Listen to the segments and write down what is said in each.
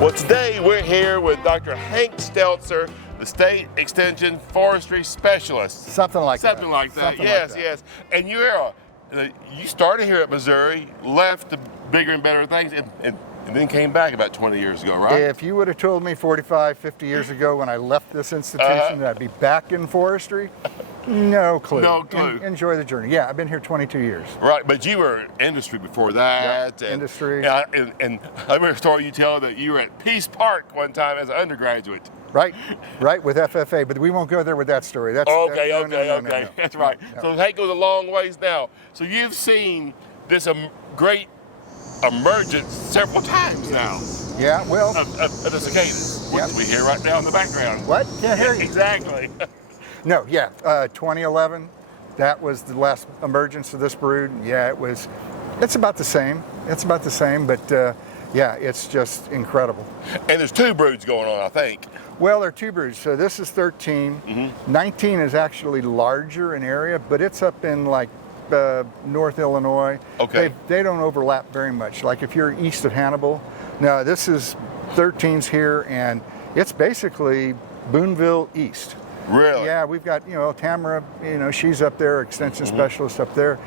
Well, today we're here with Dr. Hank Stelzer, the State Extension Forestry Specialist. Something like that. Something like that. Something Yes, like that. yes. And you started here at Missouri, left to bigger and better things, and then came back about 20 years ago, right? If you would have told me 45, 50 years ago when I left this institution that I'd be back in forestry, no clue. No clue. Enjoy the journey. Yeah, I've been here 22 years. Right, but you were industry before that. Yep, industry. And I remember a story you tell that you were at Peace Park one time as an undergraduate. Right, with FFA, but we won't go there with that story. Okay. No. That's right. No. So Hank goes a long ways now. So you've seen this great emergence several times now Yeah, well, of the cicadas, which Yep. we hear right now in the background. what? Can't hear you. Exactly. No, 2011, that was the last emergence of this brood. Yeah, it's about the same. But yeah, it's just incredible. And there's two broods going on, I think. Well, there are two broods. So this is 13. 19 is actually larger in area, but it's up in like North Illinois. Okay. They don't overlap very much. Like if you're east of Hannibal, no, this is 13's here, and it's basically Boonville East. Really? Yeah, we've got, Tamara, she's up there, extension specialist up there,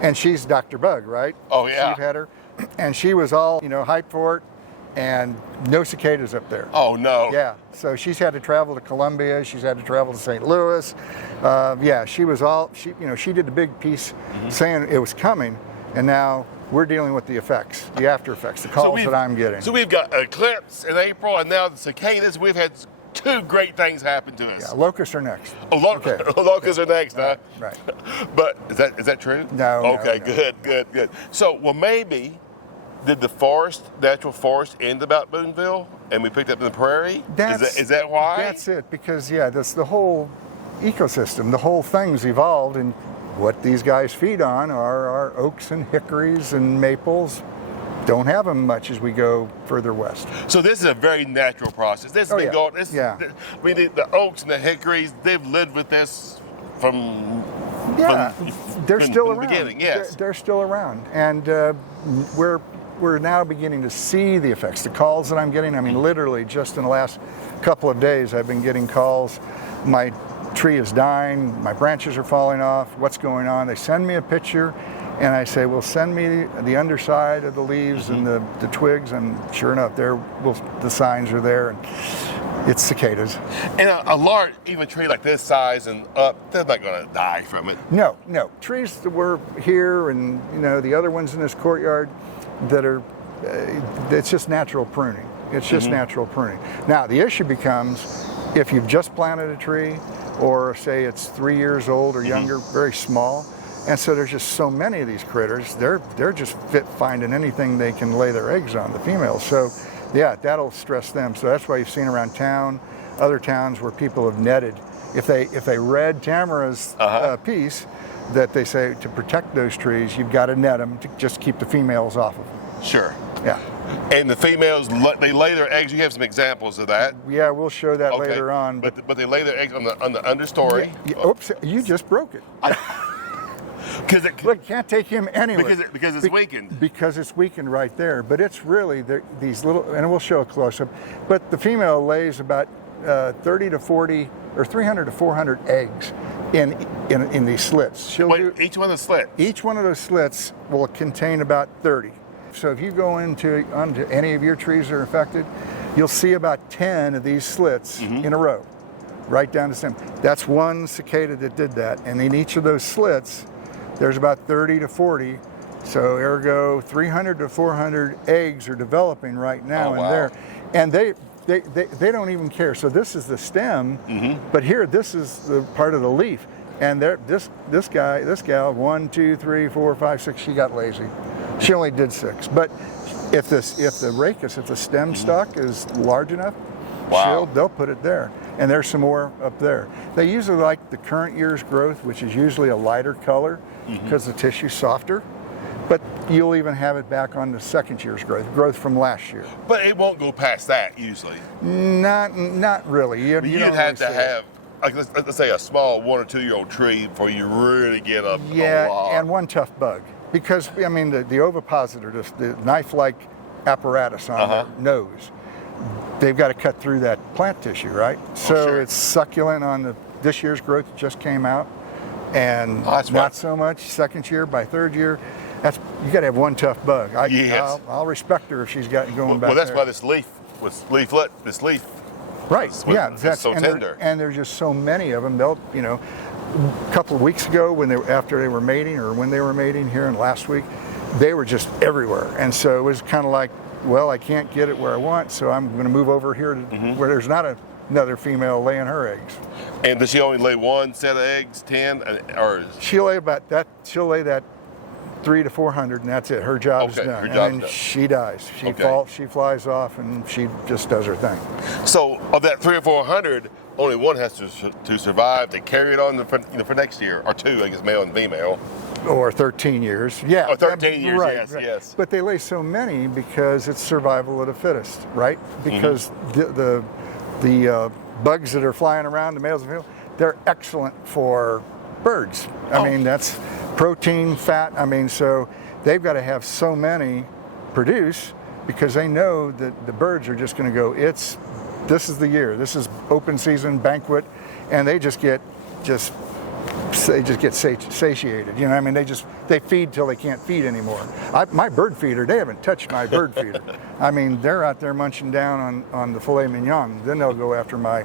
and she's Dr. Bug, right? Oh, yeah. You've had her, and she was all, hyped for it, and no cicadas up there. Oh, no. Yeah, so she's had to travel to Columbia, she's had to travel to St. Louis. Yeah, she was all, she did the big piece saying it was coming, and now we're dealing with the effects, the after effects, the calls that I'm getting. So we've got eclipse in April, and now the cicadas. We've had two great things happen to us. Yeah, locusts are next. Okay. Locusts are next, huh? Right. But is that true? No. Okay, no. good. So, well, maybe did the natural forest end about Boonville, and we picked up in the prairie? Is that why? That's it, because the whole ecosystem, the whole thing's evolved, and what these guys feed on are our oaks and hickories and maples. Don't have them much as we go further west. So this is a very natural process. This has been going. The oaks and the hickories, they've lived with this from. Yeah, they're still from around. The beginning, yes. They're still around, and we're now beginning to see the effects. The calls that I'm getting. I mean, literally, just in the last couple of days, I've been getting calls. My tree is dying. My branches are falling off. What's going on? They send me a picture. And I say, well, send me the underside of the leaves and the twigs, and sure enough, the signs are there, and it's cicadas. And a large, even tree like this size and up, they're not going to die from it. No. Trees that were here and, the other ones in this courtyard that are, it's just natural pruning. It's just natural pruning. Now, the issue becomes if you've just planted a tree, or say it's 3 years old or younger, very small, and so there's just so many of these critters, they're just fit finding anything they can lay their eggs on, the females. So yeah, that'll stress them. So that's why you've seen around town, other towns where people have netted. If they read Tamara's piece, that they say to protect those trees, you've got to net them to just keep the females off of them. Sure. Yeah. And the females, they lay their eggs. You have some examples of that. Yeah, we'll show that later on. But they lay their eggs on the understory. Yeah, oops, you just broke it. Look, can't take him anywhere. Because it's weakened. Because it's weakened right there. But it's really these little, and we'll show a close-up, but the female lays about 30 to 40 or 300 to 400 eggs in these slits. Each one of the slits? Each one of those slits will contain about 30. So if you go onto any of your trees that are affected, you'll see about 10 of these slits in a row, right down the stem. That's one cicada that did that. And in each of those slits, there's about 30 to 40. So ergo, 300 to 400 eggs are developing right now there. And they don't even care. So this is the stem, but here, this is the part of the leaf. And this gal, 1, 2, 3, 4, 5, 6, she got lazy. She only did 6. But if the rachis, if the stem stalk is large enough, they'll put it there. And there's some more up there. They usually like the current year's growth, which is usually a lighter color because the tissue's softer. But you'll even have it back on the second year's growth from last year. But it won't go past that usually. Not really. You'd have to have like let's say a small 1 or 2 year old tree before you really get a lot. and one tough bug. Because, I mean, the ovipositor, the knife-like apparatus on their nose, they've got to cut through that plant tissue, right? So sure. it's succulent on this year's growth that just came out, and not so much second year. By third year, you got to have one tough bug. Yes. I'll respect her if she's got going back. Well, that's there. why this leaf. Right. Yeah. That's so tender. And there's just so many of them. They'll, a couple of weeks ago after they were mating, or when they were mating here in last week, they were just everywhere. And so it was kind of like, well, I can't get it where I want, so I'm going to move over here to where there's not another female laying her eggs. And does she only lay one set of eggs, 10, or she'll lay that 300 to 400, and that's it. Her job is done. Her job's and done. She dies. She flies off, and she just does her thing. So of that 300 or 400, only one has to survive to carry it on for next year, or two, I guess, male and female. Or 13 years, yeah. Or 13 years, right. yes. But they lay so many because it's survival of the fittest, right? Because the bugs that are flying around, the males and females, they're excellent for birds. I mean, that's protein, fat. I mean, so they've got to have so many produce because they know that the birds are just going to go, this is the year. This is open season banquet, and they just get satiated. I mean, they feed till they can't feed anymore. My bird feeder, they haven't touched my bird feeder. I mean, they're out there munching down on the filet mignon. Then they'll go after my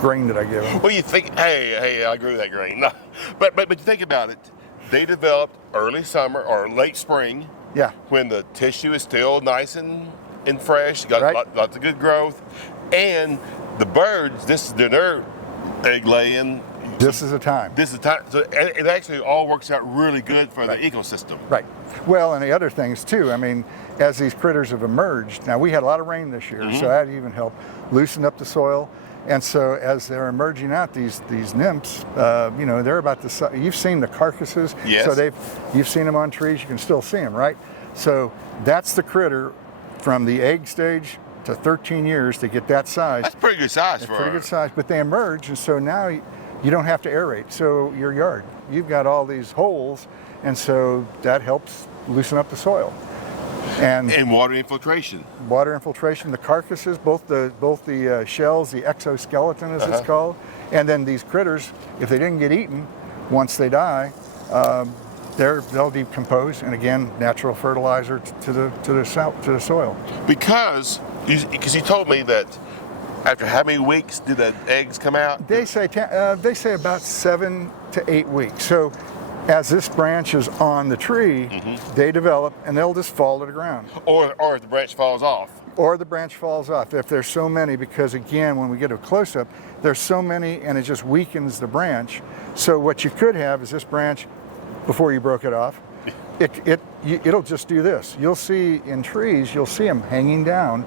grain that I give them. Well, you think, hey, I agree with that grain. No. But you think about it. They developed early summer or late spring. Yeah. When the tissue is still nice and fresh, got lots of good growth, and the birds, this is their egg laying. This is the time. So it actually all works out really good for the ecosystem. Right. Well, and the other things too. I mean, as these critters have emerged, now we had a lot of rain this year, so that even helped loosen up the soil. And so as they're emerging out, these nymphs, they're about the size. You've seen the carcasses. Yes. So you've seen them on trees. You can still see them, right? So that's the critter from the egg stage to 13 years to get that size. That's pretty good size It's for pretty good size, but they emerge, and so now you don't have to aerate. So your yard, you've got all these holes, and so that helps loosen up the soil. And water infiltration. Water infiltration, the carcasses, both the shells, the exoskeleton as it's called, and then these critters, if they didn't get eaten, once they die, they'll decompose, and again, natural fertilizer to the soil. Because you told me that after how many weeks do the eggs come out? They say about 7 to 8 weeks. So as this branch is on the tree, they develop and they'll just fall to the ground. Or if the branch falls off. Or the branch falls off if there's so many, because again, when we get a close-up, there's so many and it just weakens the branch. So what you could have is this branch, before you broke it off, it'll just do this. You'll see in trees, you'll see them hanging down.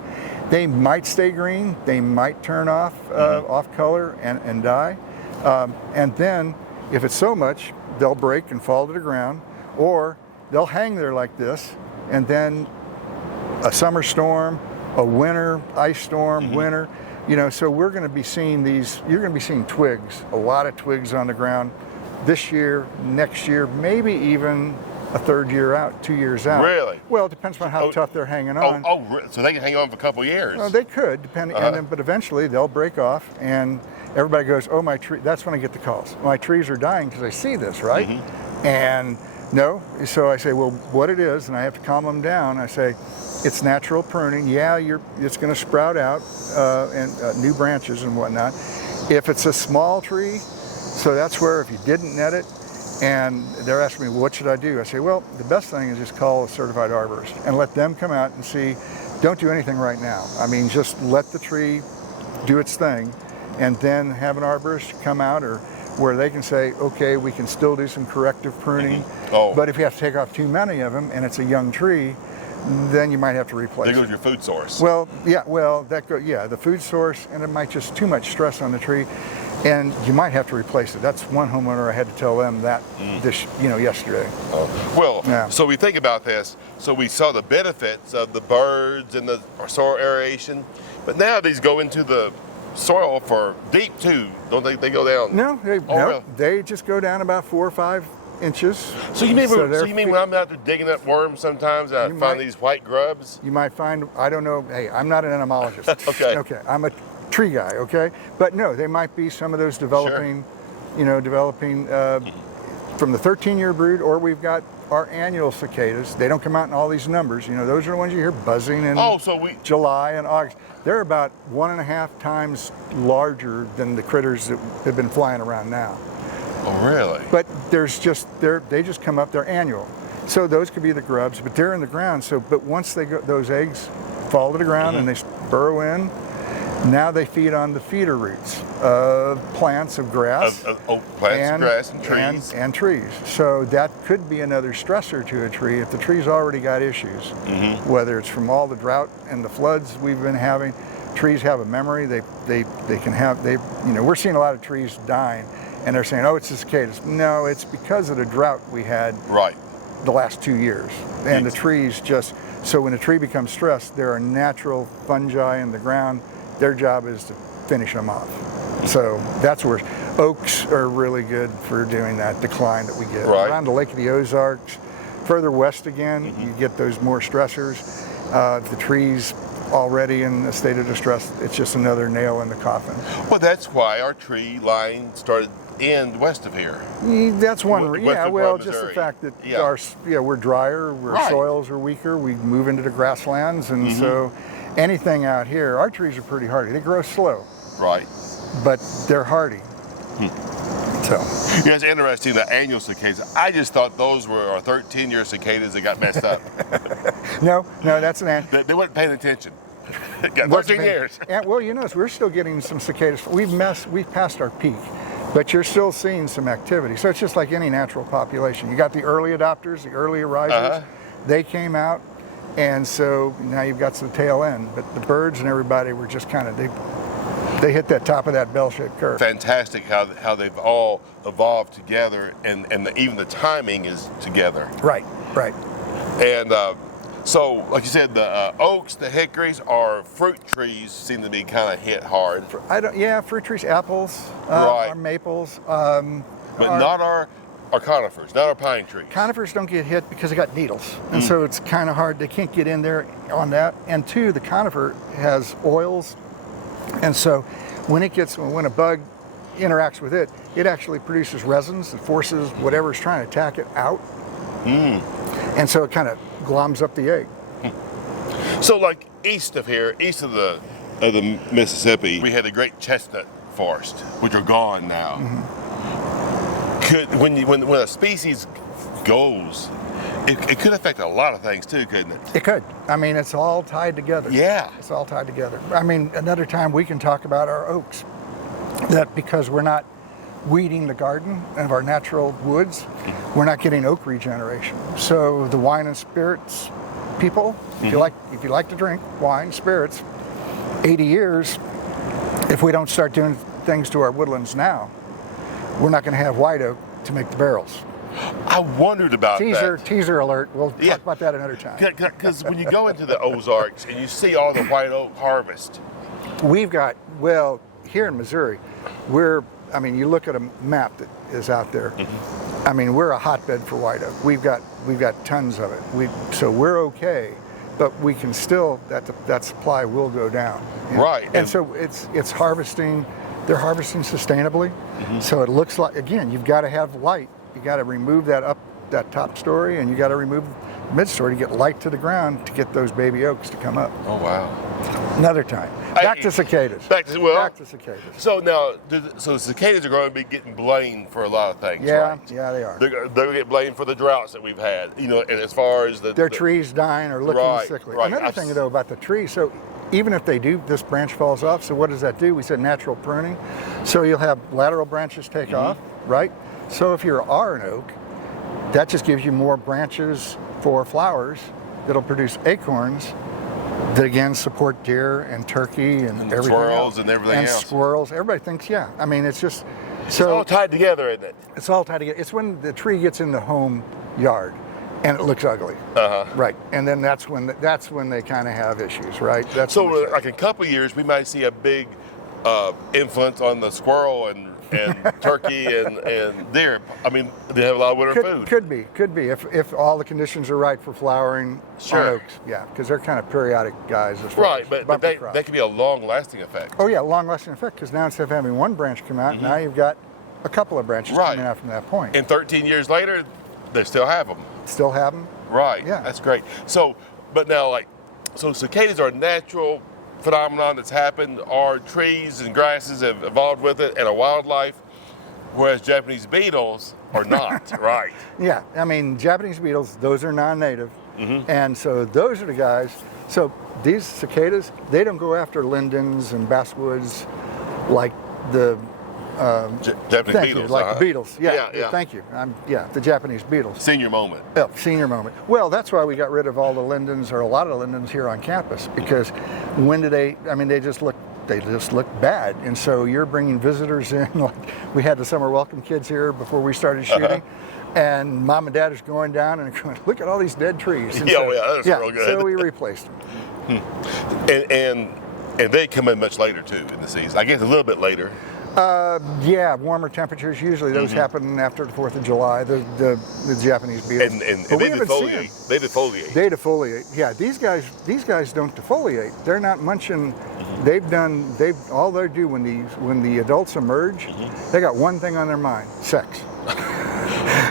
They might stay green, they might turn off color and die. And then if it's so much, they'll break and fall to the ground, or they'll hang there like this, and then a summer storm, a winter ice storm, winter, so we're going to be seeing you're going to be seeing twigs, a lot of twigs on the ground this year, next year, maybe even a third year out, 2 years out. Really? Well, it depends on how tough they're hanging on. So they can hang on for a couple of years. Well, they could, depending, but eventually they'll break off, and everybody goes, "Oh, my tree!" That's when I get the calls. My trees are dying because I see this, right? And no, so I say, well, what it is, and I have to calm them down. I say, it's natural pruning. Yeah, it's going to sprout out and new branches and whatnot. If it's a small tree, so that's where if you didn't net it, and they're asking me, what should I do? I say, well, the best thing is just call a certified arborist and let them come out and see. Don't do anything right now. I mean, just let the tree do its thing, and then have an arborist come out, or where they can say, okay, we can still do some corrective pruning, but if you have to take off too many of them and it's a young tree, then you might have to replace it. There goes your food source. Well, the food source, and it might just too much stress on the tree, and you might have to replace it. That's one homeowner I had to tell them that yesterday. So we think about this. So we saw the benefits of the birds and the soil aeration, but now these go into the soil for deep too. Don't they go down? No, Really? they just go down about 4 or 5 inches. So you mean, they're when I'm out there digging up worms sometimes, I find these white grubs? You might find, I don't know, hey, I'm not an entomologist. Okay. Okay, I'm a tree guy, okay? But no, they might be some of those developing, from the 13-year brood, or we've got our annual cicadas. They don't come out in all these numbers. Those are the ones you hear buzzing in July and August. They're about 1.5 times larger than the critters that have been flying around now. Oh, really? But they just come up, they're annual. So those could be the grubs, but they're in the ground. But once those eggs fall to the ground and they burrow in, now they feed on the feeder roots of plants, of grass. Plants, grass, and trees. And trees. So that could be another stressor to a tree if the tree's already got issues, whether it's from all the drought and the floods we've been having. Trees have a memory. They can have, we're seeing a lot of trees dying, and they're saying, oh, it's the cicadas. No, it's because of the drought we had the last 2 years. And the trees so when a tree becomes stressed, there are natural fungi in the ground. Their job is to finish them off. So that's where oaks are really good for doing that decline that we get. Around the Lake of the Ozarks, further west again, you get those more stressors. The trees already in a state of distress, it's just another nail in the coffin. Well, that's why our tree line started in west of here. That's one. Just the Missouri. fact that we're drier, our soils are weaker, we move into the grasslands, and so anything out here, our trees are pretty hardy. They grow slow. Right. But they're hardy. So. It's interesting, the annual cicadas. I just thought those were our 13-year cicadas that got messed up. No, that's an ant. They weren't paying attention. Got 13 years. Well, we're still getting some cicadas. We've passed our peak, but you're still seeing some activity. So it's just like any natural population. You got the early adopters, the early arisers. They came out. And so now you've got some tail end, but the birds and everybody were just kind of, they hit that top of that bell-shaped curve. Fantastic how they've all evolved together, and even the timing is together. Right. And so, like you said, the oaks, the hickories, our fruit trees seem to be kind of hit hard. Fruit trees, apples, our maples. But not our conifers, not our pine trees. Conifers don't get hit because they got needles, and so it's kind of hard. They can't get in there on that. And two, the conifer has oils, and so when a bug interacts with it, it actually produces resins that forces whatever's trying to attack it out, and so it kind of gloms up the egg. So, like east of here, east of the Mississippi, we had the great chestnut forest, which are gone now. When a species goes, it could affect a lot of things too, couldn't it? It could. I mean, it's all tied together. Yeah. It's all tied together. I mean, another time we can talk about our oaks. That because we're not weeding the garden of our natural woods, we're not getting oak regeneration. So the wine and spirits people, if you like to drink wine, spirits, 80 years, if we don't start doing things to our woodlands now, we're not going to have white oak to make the barrels. I wondered about that. Teaser alert. We'll talk about that another time. Because when you go into the Ozarks and you see all the white oak harvest. We've got, here in Missouri, you look at a map that is out there. I mean, we're a hotbed for white oak. We've got tons of it. So we're okay, but we can still, that supply will go down. Right. And so it's harvesting. They're harvesting sustainably. So it looks like, again, you've got to have light. You got to remove that top story, and you got to remove mid-story to get light to the ground to get those baby oaks to come up. Oh, wow. Another time. Back to cicadas. Back to cicadas. So now, the cicadas are going to be getting blamed for a lot of things, right? Yeah, they are. They're going to get blamed for the droughts that we've had, and as far as their trees dying or looking sickly. Right. Another thing, though, about the tree, so even if they do, this branch falls off, so what does that do? We said natural pruning. So you'll have lateral branches take off, right? So if you are an oak, that just gives you more branches for flowers that'll produce acorns that again support deer and turkey and everything squirrels else. and everything else. And squirrels. Everybody thinks, I mean, it's just it's all tied together, isn't it? It's all tied together. It's when the tree gets in the home yard and it looks ugly. Right. And then that's when they kind of have issues, right? So like a couple of years, we might see a big influence on the squirrel and turkey and deer. I mean, they have a lot of winter food. Could be if all the conditions are right for flowering Sure. on oaks. Yeah, because they're kind of periodic guys as far Right, as but bumper that crops. could be a long-lasting effect. Oh yeah, long-lasting effect. Because now instead of having one branch come out, now you've got a couple of branches Right. coming out from that point. And 13 years later, they still have them. Still have them. Right. Yeah. That's great. So, but now, so cicadas are a natural phenomenon that's happened. Our trees and grasses have evolved with it, and a wildlife, whereas Japanese beetles are not. Right. Yeah, I mean, Japanese beetles, those are non-native. And so those are the guys. So these cicadas, they don't go after lindens and basswoods like the Japanese thank beetles. you, like the beetles. Yeah, Yeah. thank you. The Japanese beetles. Senior moment. Yeah, senior moment. Well, that's why we got rid of all the lindens, or a lot of the lindens here on campus, because when do they? I mean, they just look bad, and so you're bringing visitors in. Like we had the summer welcome kids here before we started shooting, and mom and dad is going down and going, look at all these dead trees. And Yeah, so, yeah, that's real good. So we replaced them. And they come in much later too in the season. I guess a little bit later. Yeah, warmer temperatures. Usually those happen after the 4th of July. The Japanese beetles. And But we they haven't seen them. defoliate. They defoliate. They defoliate. Yeah, these guys don't defoliate. They're not munching. All they do when the adults emerge, they got one thing on their mind: sex.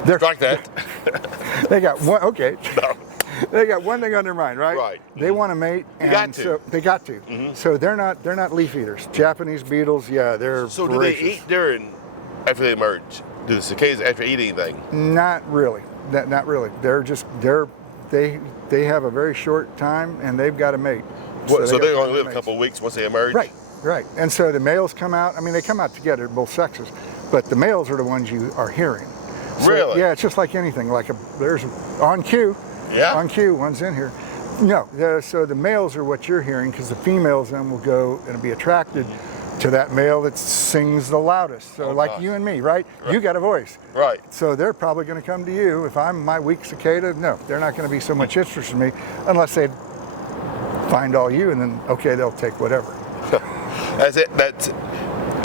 They're like that. They got one. Okay. No. They got one thing on their mind, right? Right. They want to mate, and got to. so they got to. So they're not leaf eaters. Japanese beetles, yeah, they're. So do they voracious. eat after they emerge? Do the cicadas actually eat anything? Not really. Not really. They have a very short time, and they've got to mate. So got they to only live a mate. couple of weeks once they emerge? Right. And so the males come out. I mean, they come out together, both sexes, but the males are the ones you are hearing. So, Really? Yeah, it's just like anything. There's on cue. Yeah. On cue, one's in here. No, so the males are what you're hearing, because the females then will go and be attracted to that male that sings the loudest. So Oh, like gosh. you and me, right? You got a voice. Right. So they're probably going to come to you. If I'm my weak cicada, no, they're not going to be so much interested in me unless they find all you, and then, okay, they'll take whatever. That's it. That's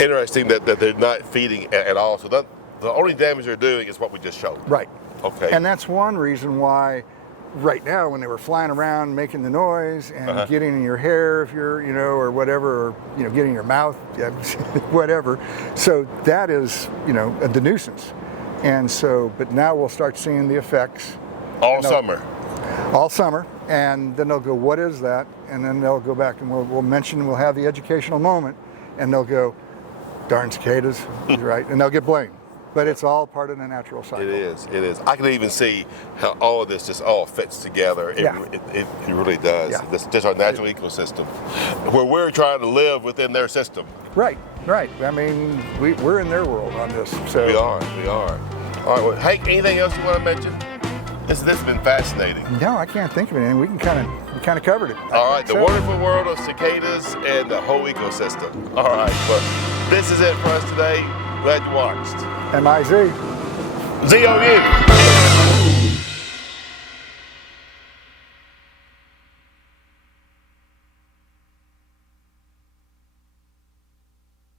interesting that they're not feeding at all. So the only damage they're doing is what we just showed. Right. Okay. And that's one reason why right now, when they were flying around making the noise and getting in your hair, if you're, or whatever, or, getting in your mouth, whatever. So that is, the nuisance. And so, but now we'll start seeing the effects all summer. all summer, and then they'll go, what is that? And then they'll go back and we'll have the educational moment, and they'll go, darn cicadas, right? And they'll get blamed. But it's all part of the natural cycle. It is. I can even see how all of this just all fits together. It really does. Yeah. It's just our natural ecosystem, where we're trying to live within their system. Right. I mean, we're in their world on this. So We are. All right, well, Hank, anything else you want to mention? This has been fascinating. No, I can't think of anything. We kind of covered it. All right, the wonderful world of cicadas and the whole ecosystem. All right, well, this is it for us today. Glad you watched. MIZ. ZOU.